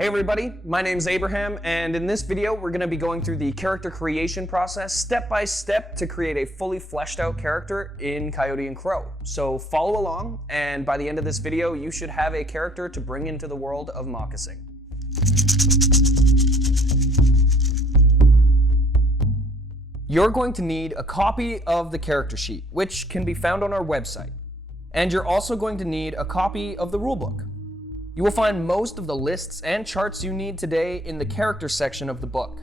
Hey everybody, my name's Abraham, and in this video we're going to be going through the character creation process step by step to create a fully fleshed out character in Coyote Crow. So follow along, and by the end of this video you should have a character to bring into the world of Moccasin. You're going to need a copy of the character sheet, which can be found on our website. And you're also going to need a copy of the rulebook. You will find most of the lists and charts you need today in the character section of the book.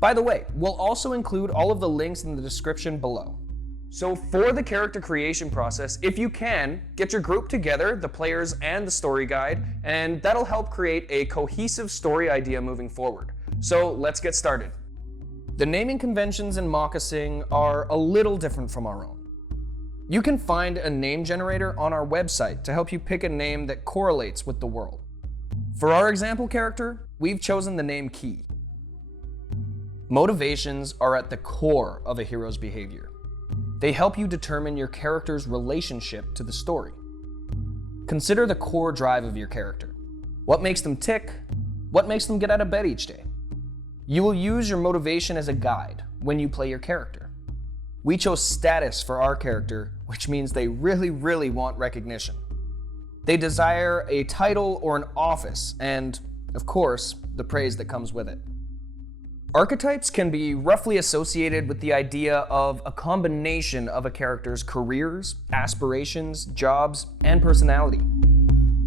By the way, we'll also include all of the links in the description below. So for the character creation process, if you can, get your group together, the players and the story guide, and that'll help create a cohesive story idea moving forward. So let's get started. The naming conventions in Moccasin are a little different from our own. You can find a name generator on our website to help you pick a name that correlates with the world. For our example character, we've chosen the name Key. Motivations are at the core of a hero's behavior. They help you determine your character's relationship to the story. Consider the core drive of your character. What makes them tick? What makes them get out of bed each day? You will use your motivation as a guide when you play your character. We chose status for our character, which means they really want recognition. They desire a title or an office, and, of course, the praise that comes with it. Archetypes can be roughly associated with the idea of a combination of a character's careers, aspirations, jobs, and personality.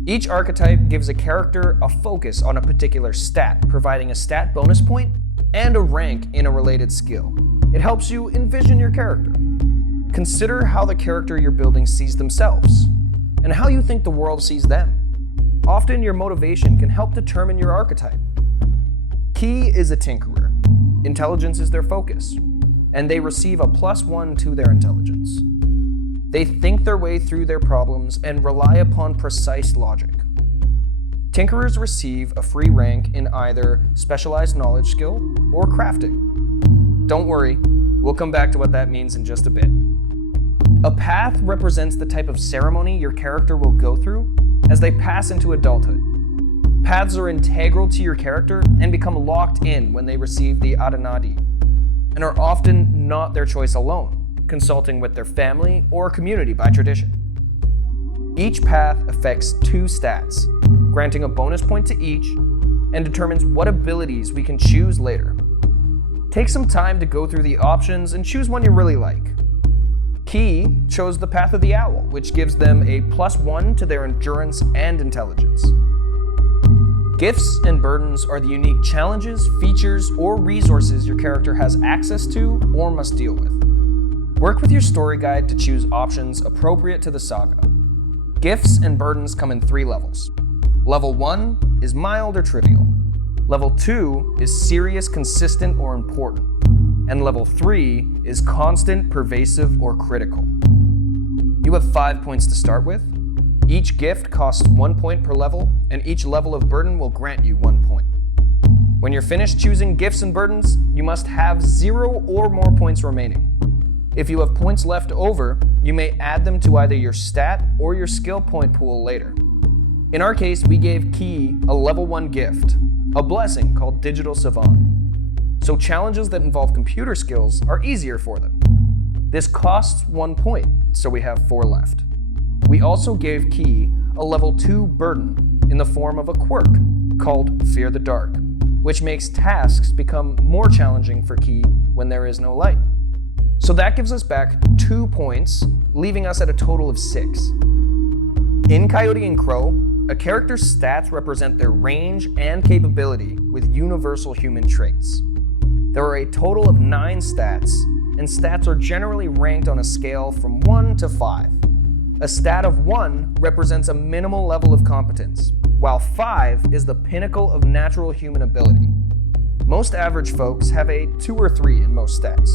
Each archetype gives a character a focus on a particular stat, providing a stat bonus point and a rank in a related skill. It helps you envision your character. Consider how the character you're building sees themselves, and how you think the world sees them. Often your motivation can help determine your archetype. Key is a tinkerer. Intelligence is their focus, and they receive a +1 to their intelligence. They think their way through their problems and rely upon precise logic. Tinkerers receive a free rank in either specialized knowledge skill or crafting. Don't worry, we'll come back to what that means in just a bit. A path represents the type of ceremony your character will go through as they pass into adulthood. Paths are integral to your character and become locked in when they receive the Adanadi, and are often not their choice alone, consulting with their family or community by tradition. Each path affects 2 stats, granting a bonus point to each, and determines what abilities we can choose later. Take some time to go through the options and choose one you really like. Key chose the path of the owl, which gives them a +1 to their endurance and intelligence. Gifts and burdens are the unique challenges, features, or resources your character has access to or must deal with. Work with your story guide to choose options appropriate to the saga. Gifts and burdens come in 3 levels. Level 1 is mild or trivial. Level 2 is serious, consistent, or important. And level 3 is constant, pervasive, or critical. You have 5 points to start with. Each gift costs 1 point per level, and each level of burden will grant you 1 point. When you're finished choosing gifts and burdens, you must have 0 or more points remaining. If you have points left over, you may add them to either your stat or your skill point pool later. In our case, we gave Key a level 1 gift, a blessing called Digital Savant. So challenges that involve computer skills are easier for them. This costs 1 point, so we have 4 left. We also gave Key a level 2 burden in the form of a quirk called Fear the Dark, which makes tasks become more challenging for Key when there is no light. So that gives us back 2 points, leaving us at a total of 6. In Coyote Crow, a character's stats represent their range and capability with universal human traits. There are a total of 9 stats, and stats are generally ranked on a scale from 1 to 5. A stat of 1 represents a minimal level of competence, while 5 is the pinnacle of natural human ability. Most average folks have a 2 or 3 in most stats.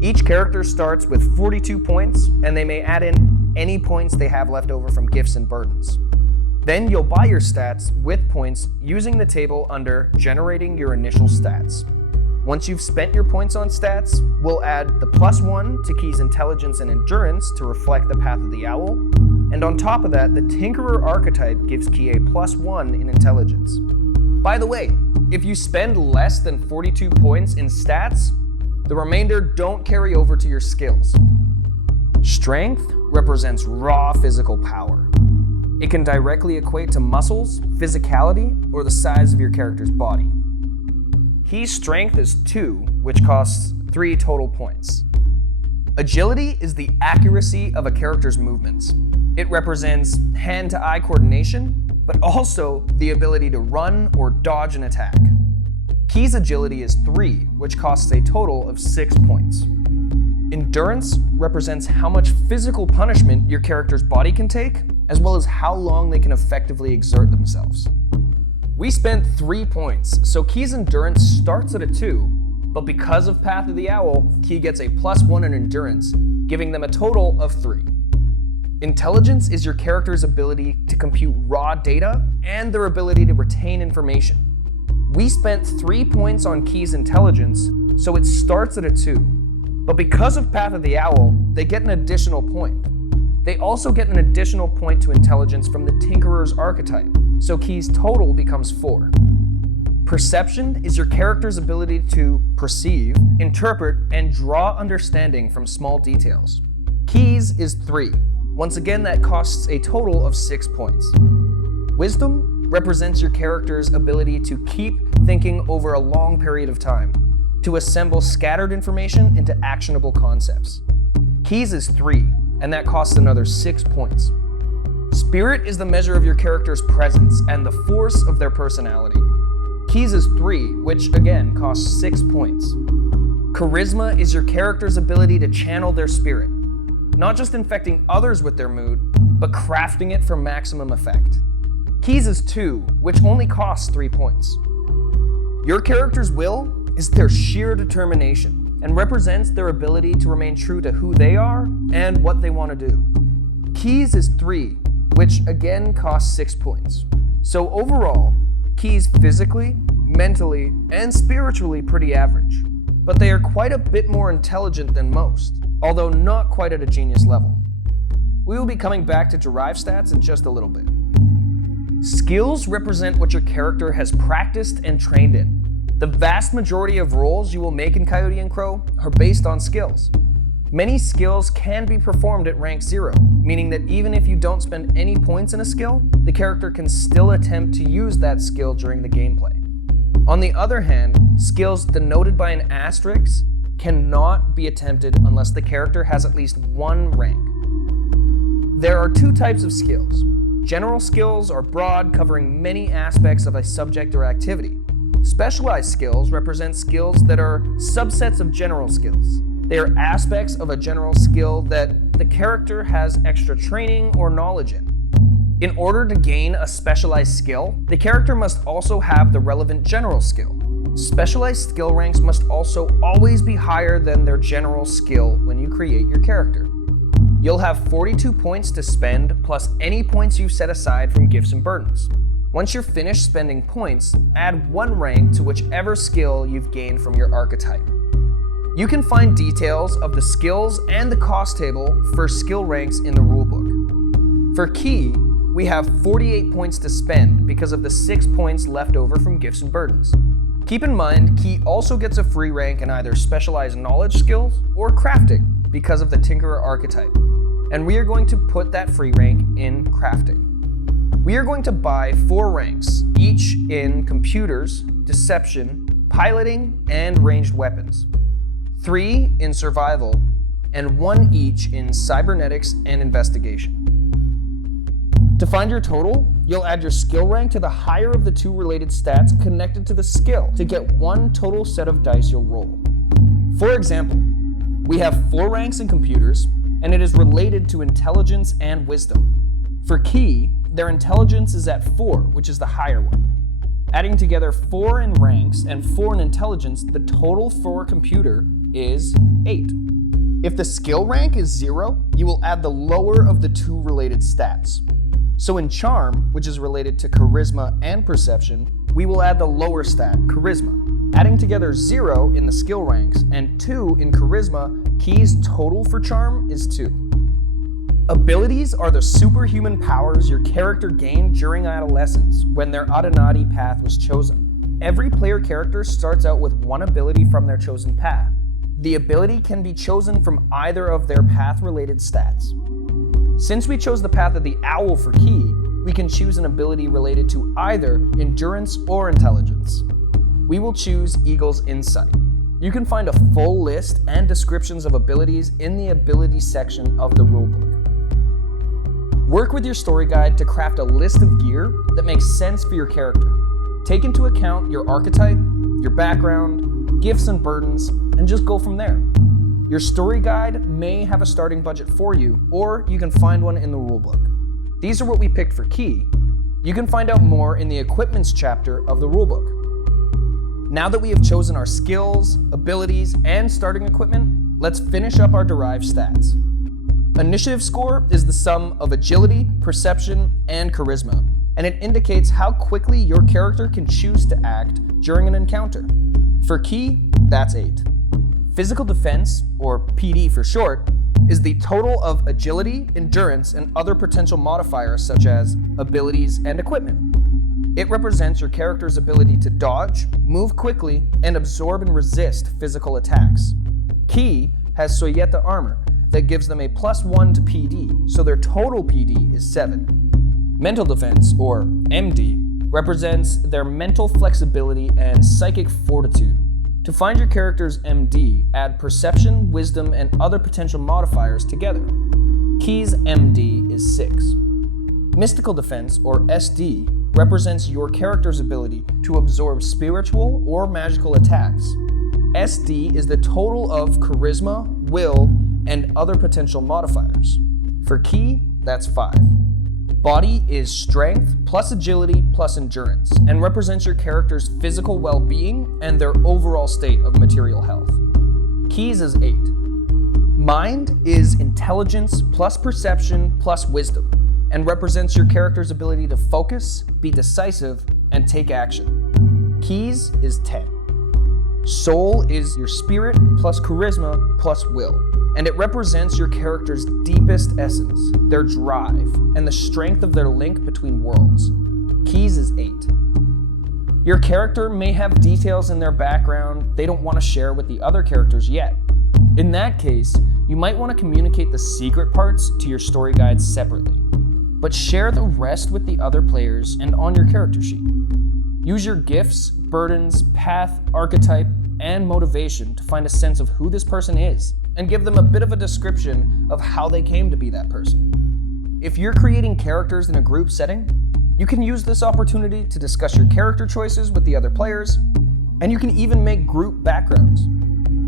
Each character starts with 42 points, and they may add in any points they have left over from gifts and burdens. Then you'll buy your stats with points using the table under Generating Your Initial Stats. Once you've spent your points on stats, we'll add the +1 to Key's intelligence and endurance to reflect the path of the owl, And on top of that, the Tinkerer archetype gives Key a +1 in intelligence. By the way, if you spend less than 42 points in stats, the remainder don't carry over to your skills. Strength represents raw physical power. It can directly equate to muscles, physicality, or the size of your character's body. Key's strength is 2, which costs 3 total points. Agility is the accuracy of a character's movements. It represents hand-to-eye coordination, but also the ability to run or dodge an attack. Key's agility is 3, which costs a total of 6 points. Endurance represents how much physical punishment your character's body can take, as well as how long they can effectively exert themselves. We spent 3 points, so Key's endurance starts at a 2, but because of Path of the Owl, Key gets a +1 in endurance, giving them a total of 3. Intelligence is your character's ability to compute raw data and their ability to retain information. We spent 3 points on Key's intelligence, so it starts at a 2. But because of Path of the Owl, they get an additional point. They also get an additional point to intelligence from the Tinkerer's archetype, so Key's total becomes 4. Perception is your character's ability to perceive, interpret, and draw understanding from small details. Key's is 3. Once again, that costs a total of 6 points. Wisdom represents your character's ability to keep thinking over a long period of time, to assemble scattered information into actionable concepts. Key's is 3, and that costs another 6 points. Spirit is the measure of your character's presence and the force of their personality. Key's is 3, which again costs 6 points. Charisma is your character's ability to channel their spirit, not just infecting others with their mood, but crafting it for maximum effect. Key's is 2, which only costs 3 points. Your character's will is their sheer determination and represents their ability to remain true to who they are and what they want to do. Key's is 3, which again costs 6 points. So overall, Key's physically, mentally, and spiritually pretty average, but they are quite a bit more intelligent than most, although not quite at a genius level. We will be coming back to derived stats in just a little bit. Skills represent what your character has practiced and trained in. The vast majority of roles you will make in Coyote and Crow are based on skills. Many skills can be performed at rank 0, meaning that even if you don't spend any points in a skill, the character can still attempt to use that skill during the gameplay. On the other hand, skills denoted by an asterisk cannot be attempted unless the character has at least 1 rank. There are 2 types of skills. General skills are broad, covering many aspects of a subject or activity. Specialized skills represent skills that are subsets of general skills. They are aspects of a general skill that the character has extra training or knowledge in. In order to gain a specialized skill, the character must also have the relevant general skill. Specialized skill ranks must also always be higher than their general skill when you create your character. You'll have 42 points to spend plus any points you've set aside from gifts and burdens. Once you're finished spending points, add 1 rank to whichever skill you've gained from your archetype. You can find details of the skills and the cost table for skill ranks in the rulebook. For Key, we have 48 points to spend because of the 6 points left over from gifts and burdens. Keep in mind, Key also gets a free rank in either specialized knowledge skills or crafting because of the Tinkerer archetype, and we are going to put that free rank in crafting. We are going to buy 4 ranks, each in computers, deception, piloting, and ranged weapons, 3 in survival, and 1 each in cybernetics and investigation. To find your total, you'll add your skill rank to the higher of the 2 related stats connected to the skill to get 1 total set of dice you'll roll. For example, we have 4 ranks in computers, and it is related to intelligence and wisdom. For Key, their intelligence is at 4, which is the higher one. Adding together 4 in ranks and 4 in intelligence, the total for computer is 8. If the skill rank is 0, you will add the lower of the 2 related stats. So in charm, which is related to charisma and perception, we will add the lower stat, charisma. Adding together 0 in the skill ranks and 2 in charisma, Key's total for charm is 2. Abilities are the superhuman powers your character gained during adolescence when their Adenati path was chosen. Every player character starts out with one ability from their chosen path. The ability can be chosen from either of their path-related stats. Since we chose the path of the owl for Key, we can choose an ability related to either endurance or intelligence. We will choose Eagle's Insight. You can find a full list and descriptions of abilities in the abilities section of the rulebook. Work with your story guide to craft a list of gear that makes sense for your character. Take into account your archetype, your background, gifts and burdens, and just go from there. Your story guide may have a starting budget for you, or you can find one in the rulebook. These are what we picked for Key. You can find out more in the equipments chapter of the rulebook. Now that we have chosen our skills, abilities, and starting equipment, let's finish up our derived stats. Initiative score is the sum of agility, perception, and charisma, and it indicates how quickly your character can choose to act during an encounter. For Key, that's 8. Physical defense, or PD for short, is the total of agility, endurance, and other potential modifiers such as abilities and equipment. It represents your character's ability to dodge, move quickly, and absorb and resist physical attacks. Key has Soyeta armor that gives them a +1 to PD, so their total PD is 7. Mental defense, or MD, represents their mental flexibility and psychic fortitude. To find your character's MD, add perception, wisdom, and other potential modifiers together. Key's MD is 6. Mystical defense, or SD, represents your character's ability to absorb spiritual or magical attacks. SD is the total of charisma, will, and other potential modifiers. For Key, that's 5. Body is strength plus agility plus endurance, and represents your character's physical well-being and their overall state of material health. Key's is 8. Mind is intelligence plus perception plus wisdom, and represents your character's ability to focus, be decisive, and take action. Key's is 10. Soul is your spirit plus charisma plus will, and it represents your character's deepest essence, their drive, and the strength of their link between worlds. Key's is 8. Your character may have details in their background they don't want to share with the other characters yet. In that case, you might want to communicate the secret parts to your story guides separately, but share the rest with the other players and on your character sheet. Use your gifts, burdens, path, archetype, and motivation to find a sense of who this person is, and give them a bit of a description of how they came to be that person. If you're creating characters in a group setting, you can use this opportunity to discuss your character choices with the other players, and you can even make group backgrounds.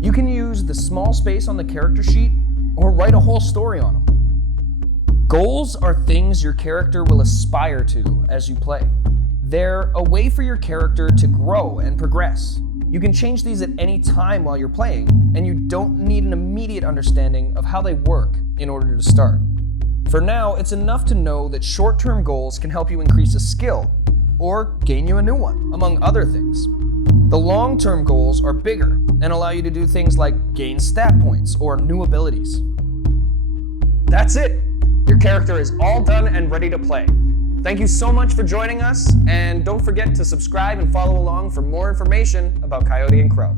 You can use the small space on the character sheet or write a whole story on them. Goals are things your character will aspire to as you play. They're a way for your character to grow and progress. You can change these at any time while you're playing, and you don't need an immediate understanding of how they work in order to start. For now, it's enough to know that short-term goals can help you increase a skill, or gain you a new one, among other things. The long-term goals are bigger and allow you to do things like gain stat points or new abilities. That's it! Your character is all done and ready to play. Thank you so much for joining us, and don't forget to subscribe and follow along for more information about Coyote and Crow.